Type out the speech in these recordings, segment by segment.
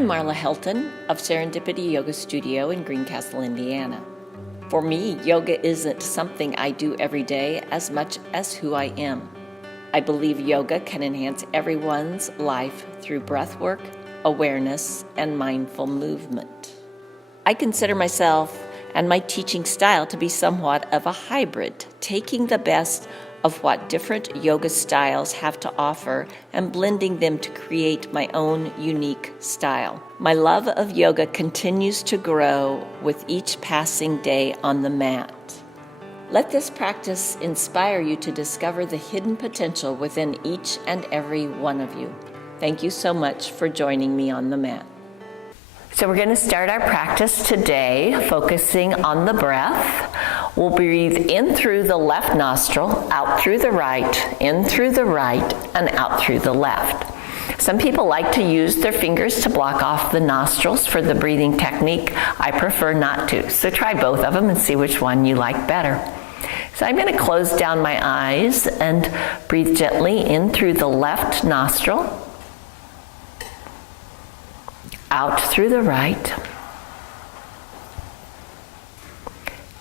I'm Marla Helton of Serendipity Yoga Studio in Greencastle, Indiana. For me, yoga isn't something I do every day as much as who I am. I believe yoga can enhance everyone's life through breath work, awareness, and mindful movement. I consider myself and my teaching style to be somewhat of a hybrid, taking the best of what different yoga styles have to offer and blending them to create my own unique style. My love of yoga continues to grow with each passing day on the mat. Let this practice inspire you to discover the hidden potential within each and every one of you. Thank you so much for joining me on the mat. So we're going to start our practice today focusing on the breath. We'll breathe in through the left nostril, out through the right, in through the right, and out through the left. Some people like to use their fingers to block off the nostrils for the breathing technique. I prefer not to, so try both of them and see which one you like better. So I'm going to close down my eyes and breathe gently in through the left nostril, out through the right,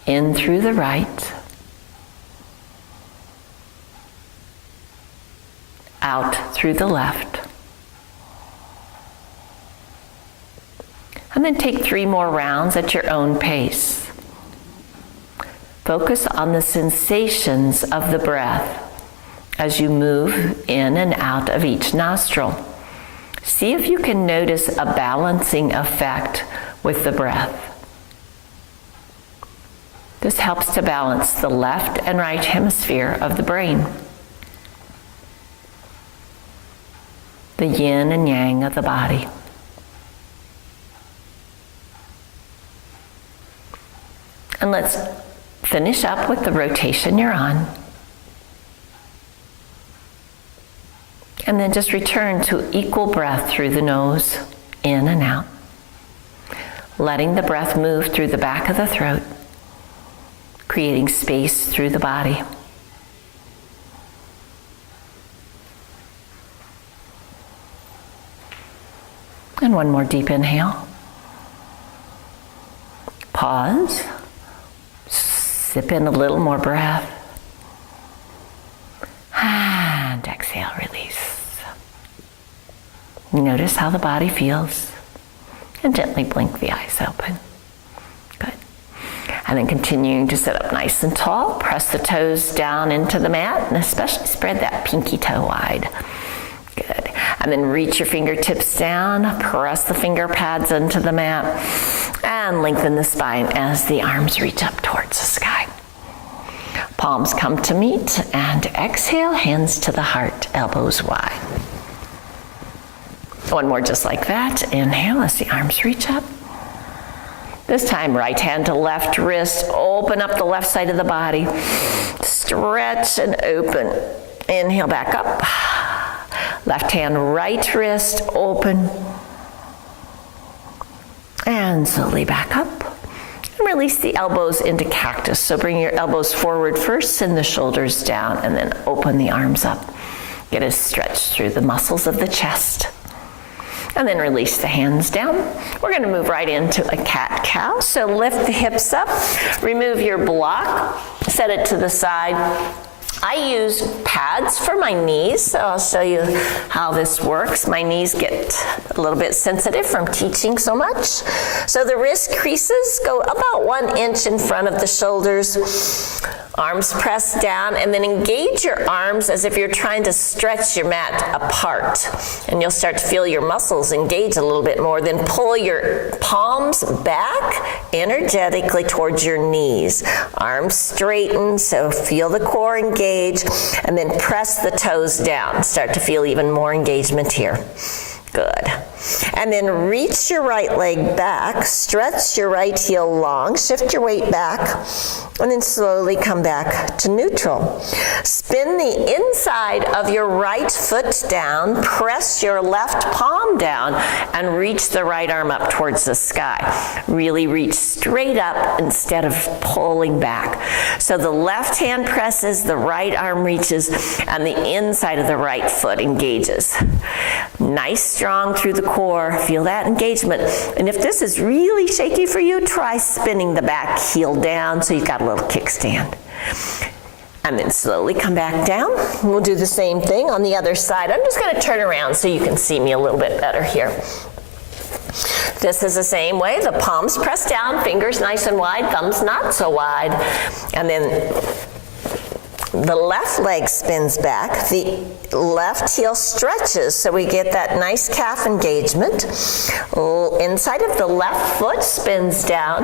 in through the right, out through the left. And then take 3 more rounds at your own pace. Focus on the sensations of the breath as you move in and out of each nostril. See if you can notice a balancing effect with the breath. This helps to balance the left and right hemisphere of the brain, the yin and yang of the body. And let's finish up with the rotation you're on. And then just return to equal breath through the nose, in and out. Letting the breath move through the back of the throat, creating space through the body. And one more deep inhale. Pause. Sip in a little more breath. And exhale, release. Notice how the body feels. And gently blink the eyes open. Good. And then continuing to sit up nice and tall, press the toes down into the mat, and especially spread that pinky toe wide. Good. And then reach your fingertips down, press the finger pads into the mat, and lengthen the spine as the arms reach up towards the sky. Palms come to meet, and exhale, hands to the heart, elbows wide. One more just like that. Inhale as the arms reach up. This time, right hand to left wrist, open up the left side of the body. Stretch and open. Inhale back up. Left hand, right wrist, open. And slowly back up. And release the elbows into cactus. So bring your elbows forward first, send the shoulders down, and then open the arms up. Get a stretch through the muscles of the chest. And then release the hands down. We're going to move right into a cat-cow. So lift the hips up, remove your block, set it to the side. I use pads for my knees, so I'll show you how this works. My knees get a little bit sensitive from teaching so much. So the wrist creases go about 1 inch in front of the shoulders. Arms pressed down, and then engage your arms as if you're trying to stretch your mat apart. And you'll start to feel your muscles engage a little bit more. Then pull your palms back energetically towards your knees. Arms straighten, so feel the core engage, and then press the toes down. Start to feel even more engagement here. Good. And then reach your right leg back, stretch your right heel long, shift your weight back, and then slowly come back to neutral. Spin the inside of your right foot down, press your left palm down, and reach the right arm up towards the sky. Really reach straight up instead of pulling back. So the left hand presses, the right arm reaches, and the inside of the right foot engages. Nice, strong through the core. Feel that engagement. And if this is really shaky for you, try spinning the back heel down so you've got a little kickstand. And then slowly come back down. We'll do the same thing on the other side. I'm just going to turn around so you can see me a little bit better here. This is the same way. The palms press down, fingers nice and wide, thumbs not so wide. And then the left leg spins back, the left heel stretches, so we get that nice calf engagement. Inside of the left foot spins down,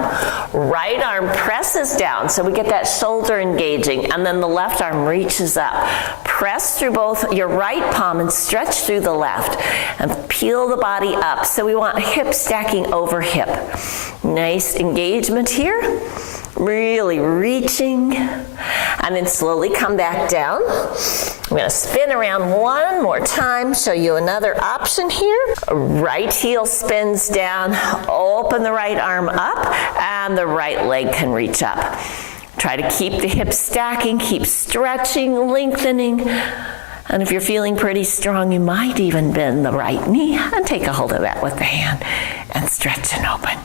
right arm presses down, so we get that shoulder engaging, and then the left arm reaches up. Press through both your right palm and stretch through the left, and peel the body up. So we want hip stacking over hip. Nice engagement here. Really reaching, and then slowly come back down. I'm going to spin around one more time, show you another option here. Right heel spins down, open the right arm up, and the right leg can reach up. Try to keep the hips stacking, keep stretching, lengthening, and if you're feeling pretty strong, you might even bend the right knee and take a hold of that with the hand and stretch and open.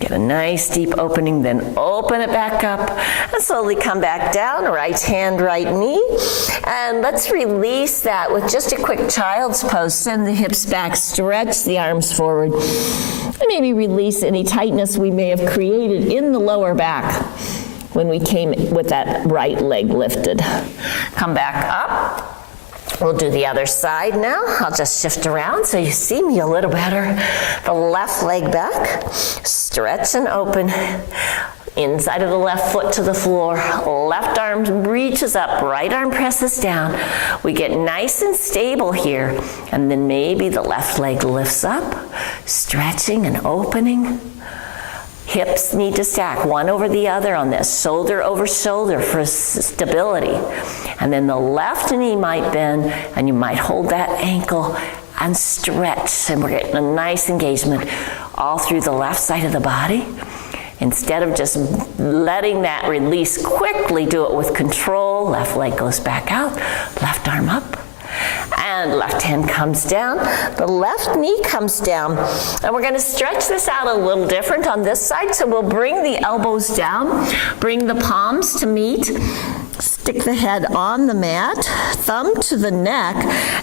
Get a nice deep opening, then open it back up and slowly come back down, right hand, right knee. And let's release that with just a quick child's pose. Send the hips back, stretch the arms forward, and maybe release any tightness we may have created in the lower back when we came with that right leg lifted. Come back up. We'll do the other side now. I'll just shift around so you see me a little better. The left leg back, stretch and open. Inside of the left foot to the floor, left arm reaches up, right arm presses down. We get nice and stable here, and then maybe the left leg lifts up, stretching and opening. Hips need to stack one over the other on this, shoulder over shoulder for stability. And then the left knee might bend, and you might hold that ankle and stretch, and we're getting a nice engagement all through the left side of the body. Instead of just letting that release quickly, do it with control. Left leg goes back out, left arm up. And left hand comes down, the left knee comes down. And we're going to stretch this out a little different on this side. So we'll bring the elbows down, bring the palms to meet, stick the head on the mat, thumb to the neck,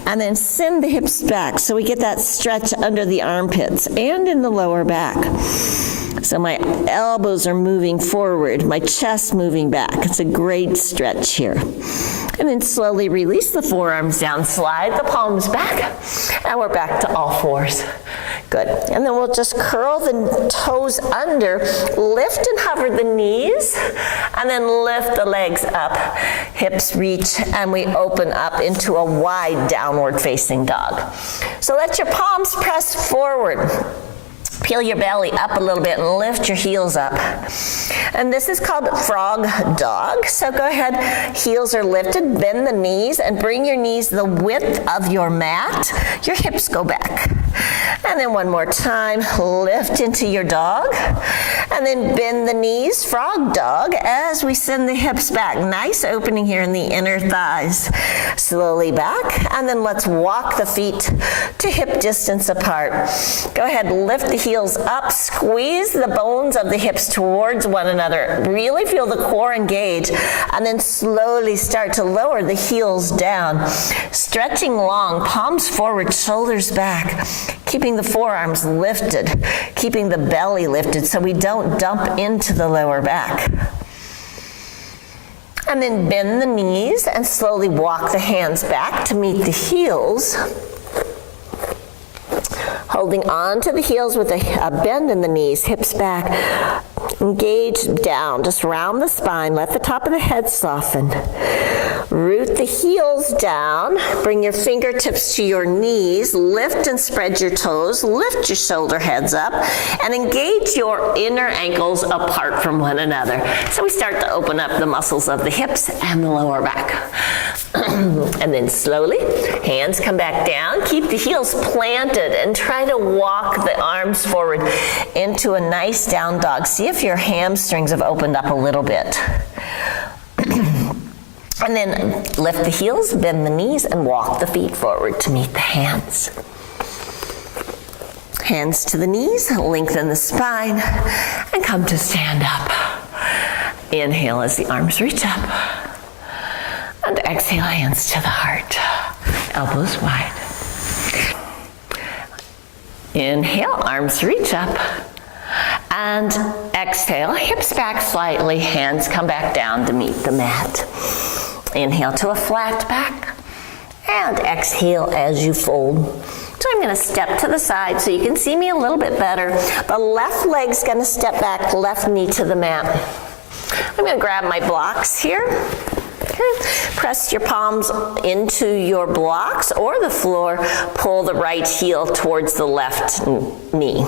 and then send the hips back. So we get that stretch under the armpits and in the lower back. So my elbows are moving forward, my chest moving back. It's a great stretch here. And then slowly release the forearms down, slide the palms back, and we're back to all fours. Good. And then we'll just curl the toes under, lift and hover the knees, and then lift the legs up, hips reach, and we open up into a wide downward facing dog. So let your palms press forward. Peel your belly up a little bit and lift your heels up. And this is called frog dog. So go ahead, heels are lifted, bend the knees, and bring your knees the width of your mat. Your hips go back. And then one more time, lift into your dog. And then bend the knees, frog dog, as we send the hips back. Nice opening here in the inner thighs. Slowly back, and then let's walk the feet to hip distance apart. Go ahead, lift the heels up, squeeze the bones of the hips towards one another. Really feel the core engage, and then slowly start to lower the heels down. Stretching long, palms forward, shoulders back, keeping the forearms lifted, keeping the belly lifted so we don't dump into the lower back. And then bend the knees and slowly walk the hands back to meet the heels. Holding on to the heels with a bend in the knees, hips back, engage down, just round the spine, let the top of the head soften. Root the heels down, bring your fingertips to your knees, lift and spread your toes, lift your shoulder heads up, and engage your inner ankles apart from one another. So we start to open up the muscles of the hips and the lower back. And then slowly, hands come back down, keep the heels planted, and try to walk the arms forward into a nice down dog. See if your hamstrings have opened up a little bit. And then lift the heels, bend the knees, and walk the feet forward to meet the hands. Hands to the knees, lengthen the spine, and come to stand up. Inhale as the arms reach up. And exhale, hands to the heart. Elbows wide. Inhale, arms reach up. And exhale, hips back slightly, hands come back down to meet the mat. Inhale to a flat back, and exhale as you fold. So I'm going to step to the side so you can see me a little bit better. The left leg's going to step back, left knee to the mat. I'm going to grab my blocks here. Press your palms into your blocks or the floor. Pull the right heel towards the left knee.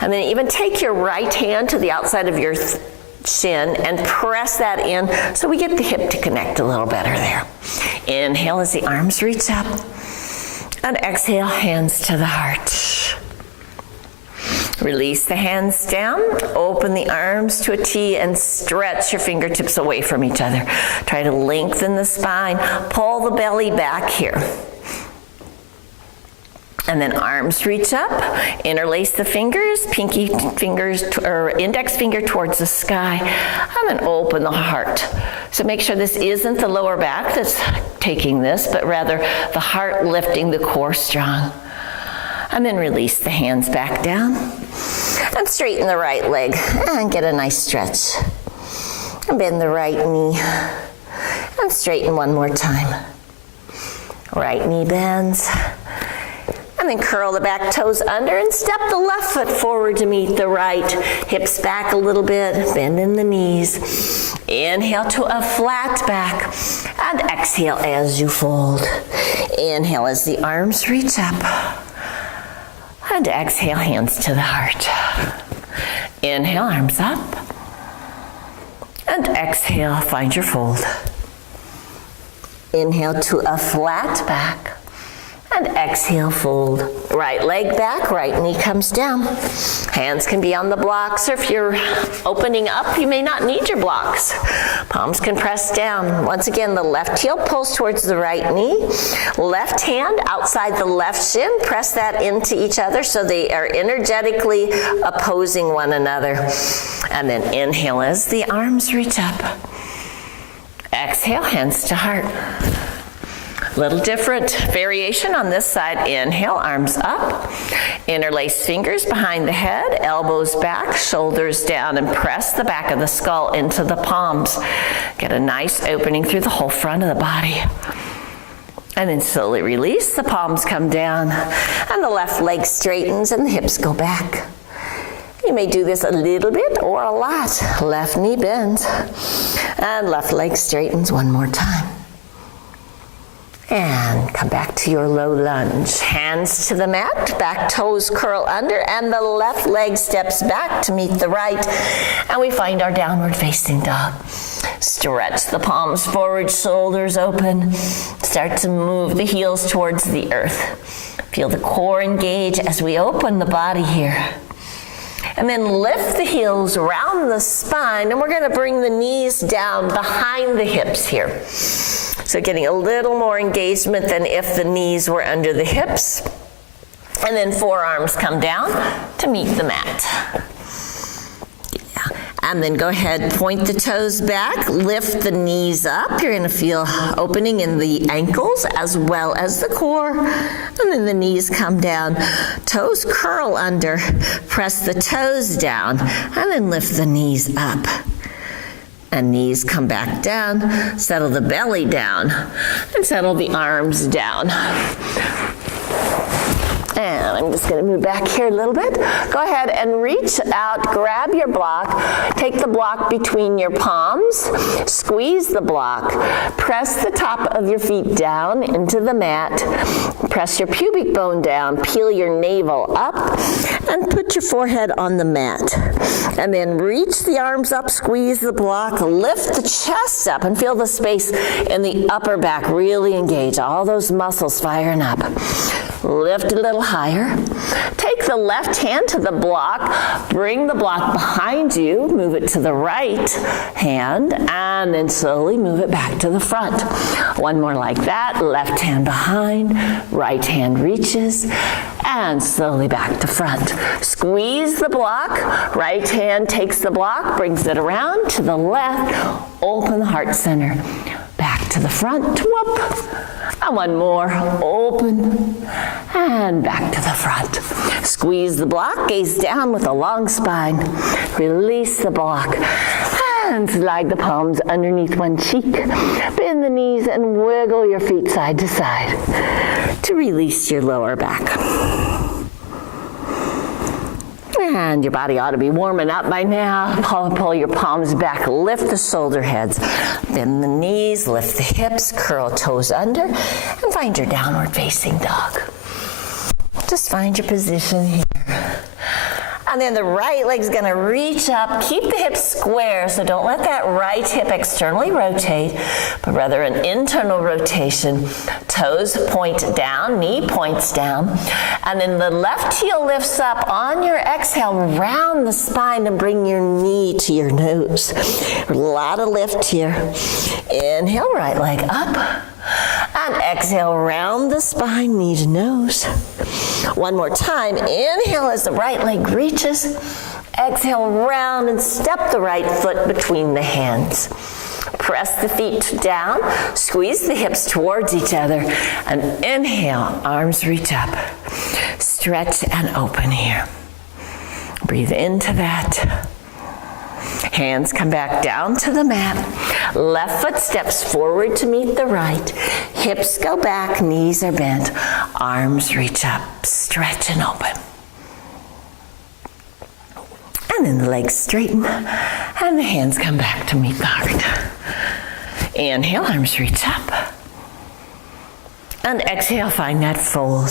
And then even take your right hand to the outside of your shin and press that in so we get the hip to connect a little better there. Inhale as the arms reach up, and exhale, hands to the heart. Release the hands down, open the arms to a T, and stretch your fingertips away from each other. Try to lengthen the spine, pull the belly back here. And then arms reach up, interlace the fingers, pinky fingers or index finger towards the sky, and then open the heart. So make sure this isn't the lower back that's taking this, but rather the heart lifting the core strong. And then release the hands back down and straighten the right leg and get a nice stretch. And bend the right knee and straighten one more time. Right knee bends. And then curl the back toes under and step the left foot forward to meet the right. Hips back a little bit, bend in the knees. Inhale to a flat back and exhale as you fold. Inhale as the arms reach up. And exhale, hands to the heart. Inhale, arms up. And exhale, find your fold. Inhale to a flat back. And exhale, fold. Right leg back, right knee comes down. Hands can be on the blocks, or if you're opening up, you may not need your blocks. Palms can press down. Once again, the left heel pulls towards the right knee. Left hand outside the left shin, press that into each other so they are energetically opposing one another. And then inhale as the arms reach up. Exhale, hands to heart. Little different variation on this side. Inhale, arms up. Interlace fingers behind the head, elbows back, shoulders down, and press the back of the skull into the palms. Get a nice opening through the whole front of the body. And then slowly release, the palms come down, and the left leg straightens and the hips go back. You may do this a little bit or a lot. Left knee bends, and left leg straightens one more time. And come back to your low lunge. Hands to the mat, back toes curl under, and the left leg steps back to meet the right. And we find our downward facing dog. Stretch the palms forward, shoulders open. Start to move the heels towards the earth. Feel the core engage as we open the body here. And then lift the heels around the spine, and we're going to bring the knees down behind the hips here. So getting a little more engagement than if the knees were under the hips. And then forearms come down to meet the mat. And then go ahead, point the toes back, lift the knees up. You're going to feel opening in the ankles as well as the core. And then the knees come down. Toes curl under. Press the toes down. And then lift the knees up. And knees come back down. Settle the belly down. And settle the arms down. And I'm just going to move back here a little bit. Go ahead and reach out, grab your block, take the block between your palms, squeeze the block, press the top of your feet down into the mat, press your pubic bone down, peel your navel up, and put your forehead on the mat. And then reach the arms up, squeeze the block, lift the chest up, and feel the space in the upper back really engage, all those muscles firing up. Lift a little higher. Take the left hand to the block, bring the block behind you, move it to the right hand, and then slowly move it back to the front. One more like that, left hand behind, right hand reaches, and slowly back to front. Squeeze the block, right hand takes the block, brings it around to the left, open the heart center, back to the front, whoop. And one more, open, and back to the front. Squeeze the block, gaze down with a long spine. Release the block, and slide the palms underneath one cheek. Bend the knees and wiggle your feet side to side to release your lower back. And your body ought to be warming up by now. Pull your palms back, lift the shoulder heads, bend the knees, lift the hips, curl toes under, and find your downward facing dog. Just find your position here. And then the right leg's gonna reach up, keep the hips square, so don't let that right hip externally rotate, but rather an internal rotation. Toes point down, knee points down, and then the left heel lifts up. On your exhale, round the spine and bring your knee to your nose. A lot of lift here. Inhale, right leg up. And exhale, round the spine, knee to nose. One more time. Inhale as the right leg reaches. Exhale, round and step the right foot between the hands. Press the feet down, squeeze the hips towards each other, and inhale, arms reach up. Stretch and open here. Breathe into that. Hands come back down to the mat. Left foot steps forward to meet the right. Hips go back, knees are bent. Arms reach up, stretch and open. And then the legs straighten, and the hands come back to meet the heart. Inhale, arms reach up. And exhale, find that fold.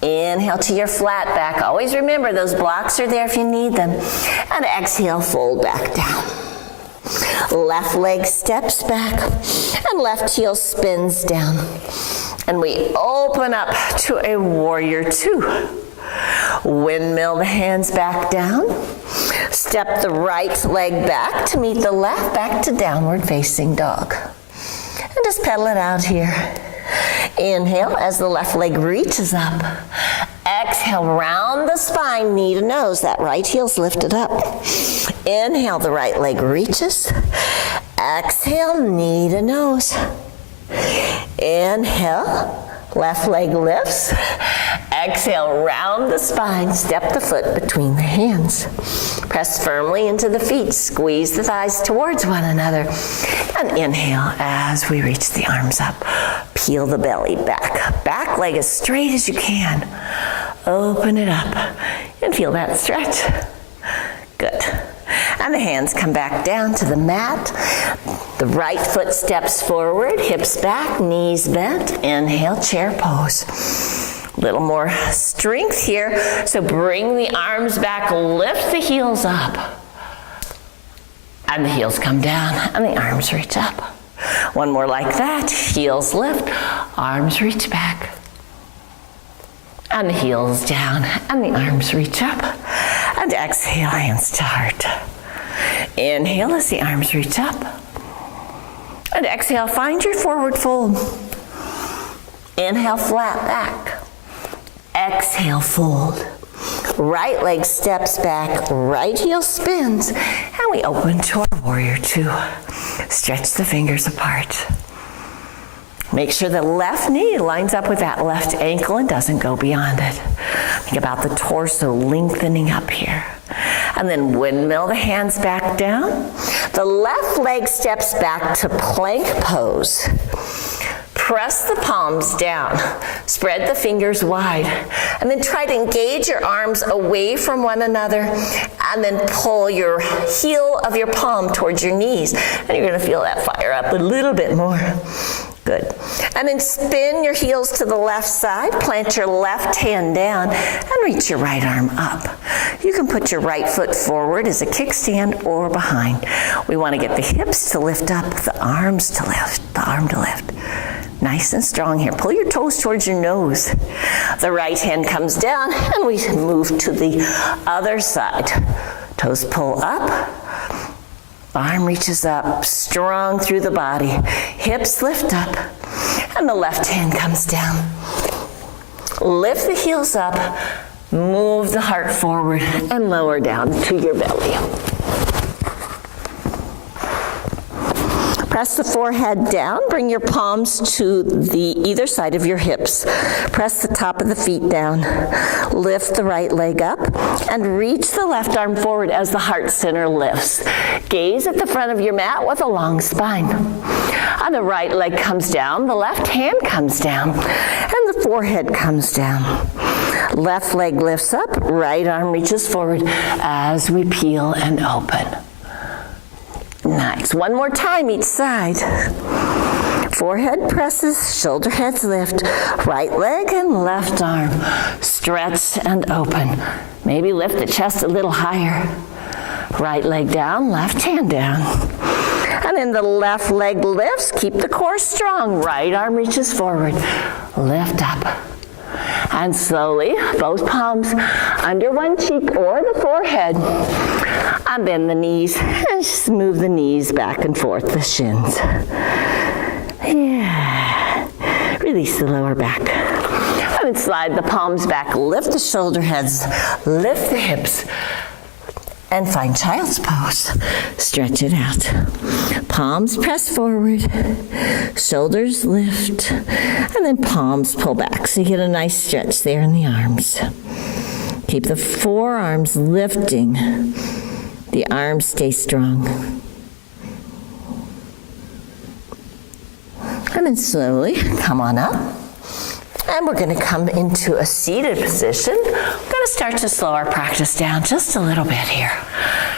Inhale to your flat back. Always remember those blocks are there if you need them. And exhale, fold back down. Left leg steps back and left heel spins down. And we open up to a warrior two. Windmill the hands back down. Step the right leg back to meet the left, back to downward facing dog. And just pedal it out here. Inhale as the left leg reaches up. Exhale, round the spine, knee to nose. That right heel's lifted up. Inhale, the right leg reaches. Exhale, knee to nose. Inhale, left leg lifts. Exhale, round the spine, step the foot between the hands. Press firmly into the feet, squeeze the thighs towards one another. And inhale as we reach the arms up. Peel the belly back. Back leg as straight as you can. Open it up and feel that stretch. Good. And the hands come back down to the mat. The right foot steps forward, hips back, knees bent. Inhale, chair pose. A little more strength here. So bring the arms back, lift the heels up. And the heels come down and the arms reach up. One more like that. Heels lift, arms reach back. And the heels down and the arms reach up. And exhale, hands to heart. Inhale as the arms reach up. And exhale, find your forward fold. Inhale, flat back. Exhale, fold. Right leg steps back, right heel spins, and we open to our warrior two. Stretch the fingers apart. Make sure the left knee lines up with that left ankle and doesn't go beyond it. Think about the torso lengthening up here. And then windmill the hands back down. The left leg steps back to plank pose. press the palms down, spread the fingers wide, and then try to engage your arms away from one another, and then pull your heel of your palm towards your knees, and you're going to feel that fire up a little bit more. Good. And then spin your heels to the left side, plant your left hand down, and reach your right arm up. You can put your right foot forward as a kickstand or behind. We want to get the hips to lift up, the arms to lift, the arm to lift. Nice and strong here. Pull your toes towards your nose. The right hand comes down, and we move to the other side. Toes pull up. Arm reaches up, strong through the body. Hips lift up, and the left hand comes down. Lift the heels up, move the heart forward, and lower down to your belly. Press the forehead down, bring your palms to either side of your hips. Press the top of the feet down. Lift the right leg up and reach the left arm forward as the heart center lifts. Gaze at the front of your mat with a long spine. And the right leg comes down, the left hand comes down, and the forehead comes down. Left leg lifts up, right arm reaches forward as we peel and open. Nice. One more time each side. Forehead presses, shoulder heads lift, right leg and left arm. Stretch and open. Maybe lift the chest a little higher. Right leg down, left hand down. And then the left leg lifts. Keep the core strong. Right arm reaches forward. Lift up. And slowly, both palms under one cheek or the forehead. And bend the knees and just move the knees back and forth, the shins. Yeah. Release the lower back. And then slide the palms back, lift the shoulder heads, lift the hips, and find child's pose. Stretch it out. Palms press forward, shoulders lift, and then palms pull back. So you get a nice stretch there in the arms. Keep the forearms lifting. The arms stay strong. And then slowly come on up. And we're going to come into a seated position. We're going to start to slow our practice down just a little bit here.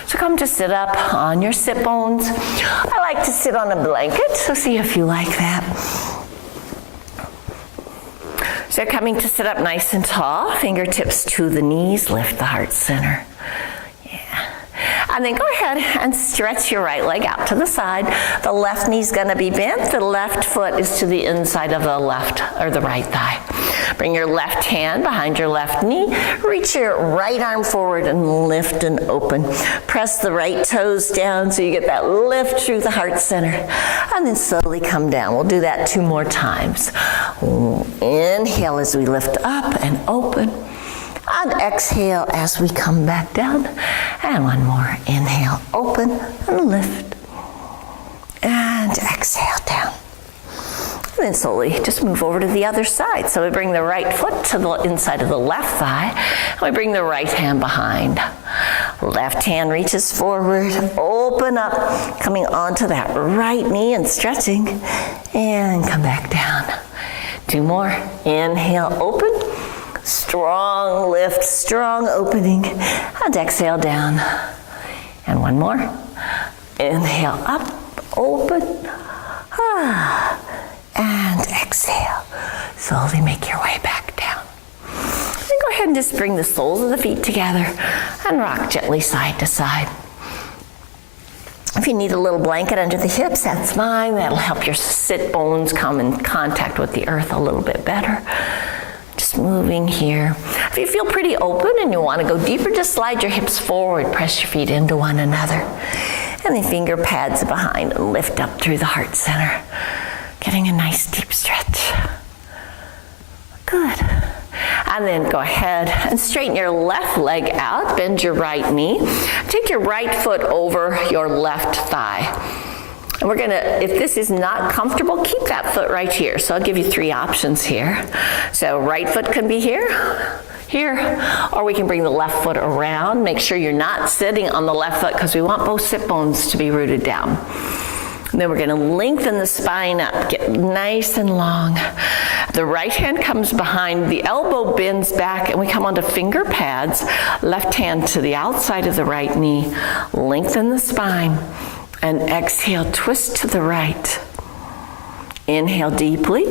So come to sit up on your sit bones. I like to sit on a blanket, so see if you like that. So coming to sit up nice and tall, fingertips to the knees, lift the heart center. And then go ahead and stretch your right leg out to the side. The left knee's gonna be bent. The left foot is to the inside of the left or the right thigh. Bring your left hand behind your left knee. Reach your right arm forward and lift and open. Press the right toes down so you get that lift through the heart center. And then slowly come down. We'll do that 2 more times. Inhale as we lift up and open. And exhale as we come back down. And one more. Inhale, open and lift. And exhale down. And then slowly just move over to the other side. So we bring the right foot to the inside of the left thigh. And we bring the right hand behind. Left hand reaches forward, open up, coming onto that right knee and stretching. And come back down. 2 more. Inhale, open. Strong lift, strong opening, and exhale down. And 1 more. Inhale up, open, and exhale. Slowly make your way back down. And go ahead and just bring the soles of the feet together and rock gently side to side. If you need a little blanket under the hips, that's fine. That'll help your sit bones come in contact with the earth a little bit better. Just moving here. If you feel pretty open and you want to go deeper, just slide your hips forward, press your feet into one another. And then finger pads behind and lift up through the heart center. Getting a nice deep stretch. Good. And then go ahead and straighten your left leg out, bend your right knee. Take your right foot over your left thigh. And we're gonna, if this is not comfortable, keep that foot right here. So I'll give you 3 options here. So right foot can be here, or we can bring the left foot around. Make sure you're not sitting on the left foot because we want both sit bones to be rooted down. And then we're gonna lengthen the spine up, get nice and long. The right hand comes behind, the elbow bends back, and we come onto finger pads. Left hand to the outside of the right knee. Lengthen the spine, and exhale, twist to the right. Inhale deeply,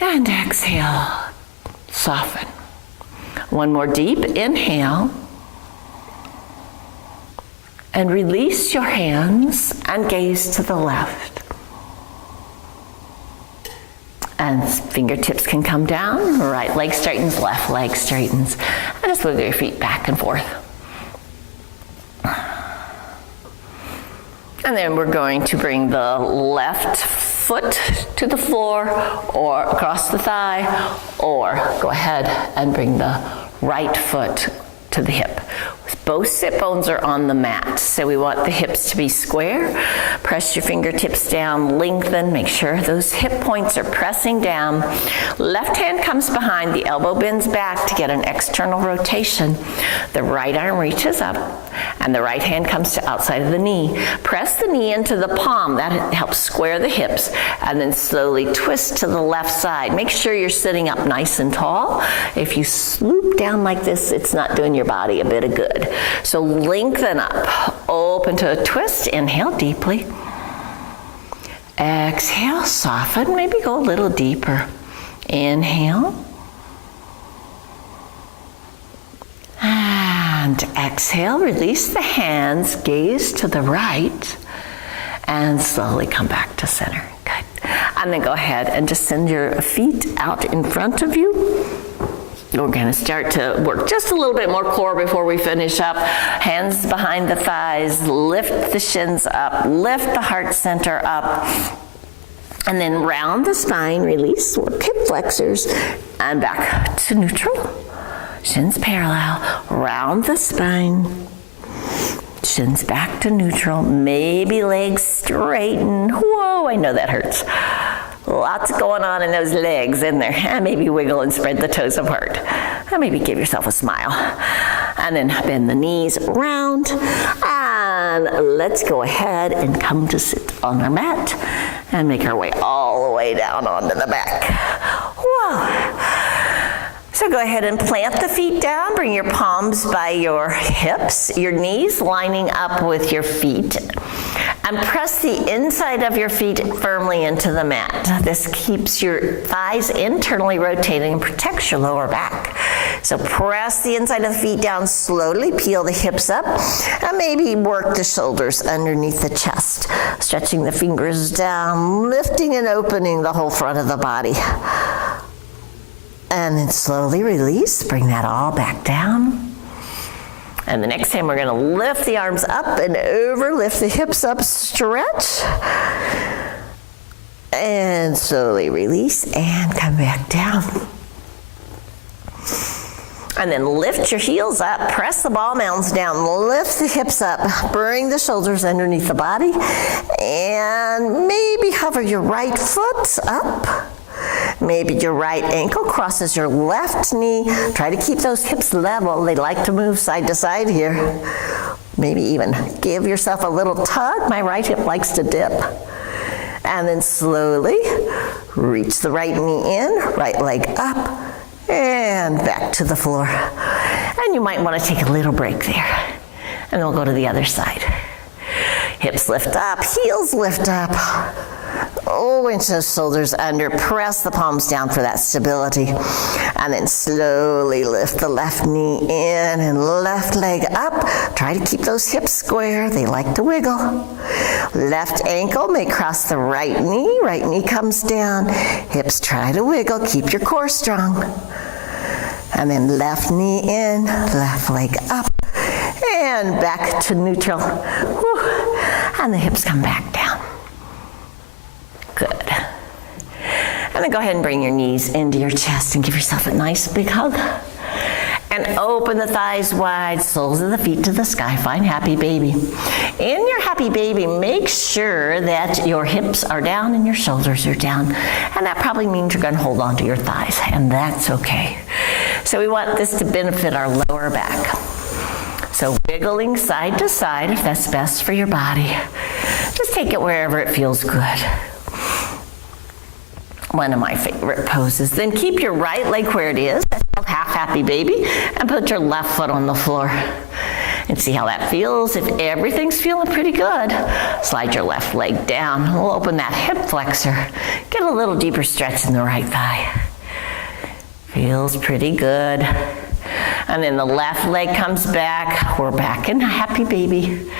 and exhale, soften. One more deep inhale. And release your hands and gaze to the left. And fingertips can come down, right leg straightens, left leg straightens. And just wiggle your feet back and forth. And then we're going to bring the left foot to the floor or across the thigh, or go ahead and bring the right foot to the hip. Both sit bones are on the mat, so we want the hips to be square. Press your fingertips down, lengthen, make sure those hip points are pressing down. Left hand comes behind, the elbow bends back to get an external rotation. The right arm reaches up, and the right hand comes to outside of the knee. Press the knee into the palm, that helps square the hips, and then slowly twist to the left side. Make sure you're sitting up nice and tall. If you sloop down like this, it's not doing your body a bit of good. So lengthen up, open to a twist, inhale deeply. Exhale, soften, maybe go a little deeper. Inhale. And exhale, release the hands, gaze to the right, and slowly come back to center. Good. And then go ahead and just send your feet out in front of you. We're going to start to work just a little bit more core before we finish up. Hands behind the thighs, lift the shins up, lift the heart center up, and then round the spine, release, work hip flexors, and back to neutral. Shins parallel, round the spine, shins back to neutral, maybe legs straighten. Whoa, I know that hurts. Lots going on in those legs in there. And maybe wiggle and spread the toes apart. And maybe give yourself a smile. And then bend the knees round. And let's go ahead and come to sit on our mat and make our way all the way down onto the back. Whoa. So go ahead and plant the feet down, bring your palms by your hips, your knees lining up with your feet, and press the inside of your feet firmly into the mat. This keeps your thighs internally rotating and protects your lower back. So press the inside of the feet down, slowly peel the hips up, and maybe work the shoulders underneath the chest, stretching the fingers down, lifting and opening the whole front of the body. And then slowly release, bring that all back down. And the next time we're gonna lift the arms up and over, lift the hips up, stretch. And slowly release and come back down. And then lift your heels up, press the ball mounds down, lift the hips up, bring the shoulders underneath the body, and maybe hover your right foot up. Maybe your right ankle crosses your left knee. Try to keep those hips level. They like to move side to side here. Maybe even give yourself a little tug. My right hip likes to dip. And then slowly reach the right knee in, right leg up, and back to the floor. And you might want to take a little break there. And then we'll go to the other side. Hips lift up, heels lift up. Oh, inch those shoulders under. Press the palms down for that stability. And then slowly lift the left knee in and left leg up. Try to keep those hips square. They like to wiggle. Left ankle may cross the right knee. Right knee comes down. Hips try to wiggle. Keep your core strong. And then left knee in, left leg up. And back to neutral. Whew. And the hips come back down. Good. And then go ahead and bring your knees into your chest and give yourself a nice big hug. And open the thighs wide, soles of the feet to the sky. Find happy baby. In your happy baby, make sure that your hips are down and your shoulders are down. And that probably means you're going to hold on to your thighs, and that's okay. So we want this to benefit our lower back. So wiggling side to side if that's best for your body. Just take it wherever it feels good. One of my favorite poses. Then keep your right leg where it is. That's called half happy baby. And put your left foot on the floor. And see how that feels. If everything's feeling pretty good, slide your left leg down. We'll open that hip flexor. Get a little deeper stretch in the right thigh. Feels pretty good. And then the left leg comes back. We're back in a happy baby.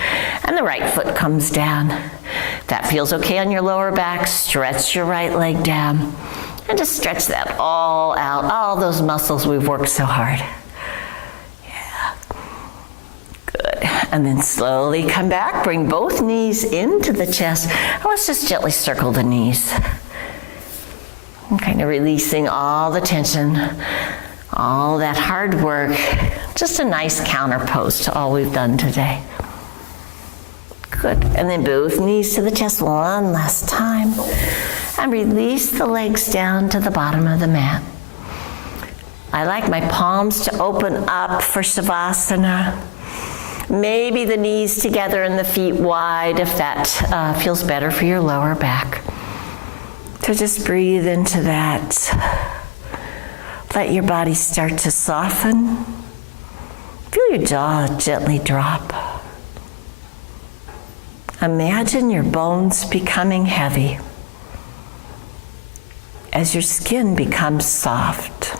And the right foot comes down. If that feels okay on your lower back, stretch your right leg down. And just stretch that all out, all those muscles we've worked so hard. Yeah. Good. And then slowly come back. Bring both knees into the chest. And let's just gently circle the knees. And kind of releasing all the tension, all that hard work. Just a nice counter pose to all we've done today. Good. And then both knees to the chest one last time. And release the legs down to the bottom of the mat. I like my palms to open up for Shavasana. Maybe the knees together and the feet wide if that feels better for your lower back. So just breathe into that. Let your body start to soften. Feel your jaw gently drop. Imagine your bones becoming heavy as your skin becomes soft.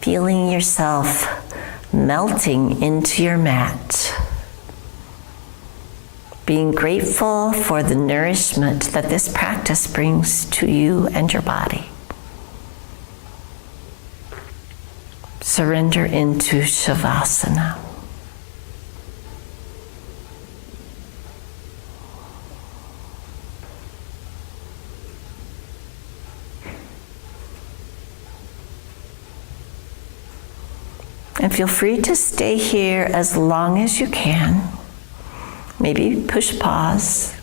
Feeling yourself melting into your mat. Being grateful for the nourishment that this practice brings to you and your body. Surrender into Shavasana. And feel free to stay here as long as you can. Maybe push pause.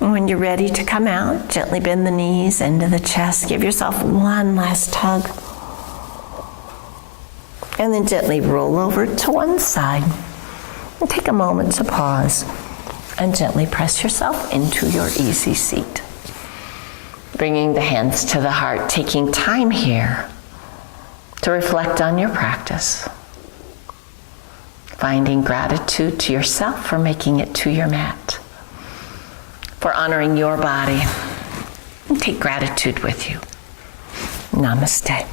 And when you're ready to come out, gently bend the knees into the chest. Give yourself one last hug. And then gently roll over to one side. And take a moment to pause. And gently press yourself into your easy seat. Bringing the hands to the heart, taking time here to reflect on your practice. Finding gratitude to yourself for making it to your mat. For honoring your body. And take gratitude with you. Namaste.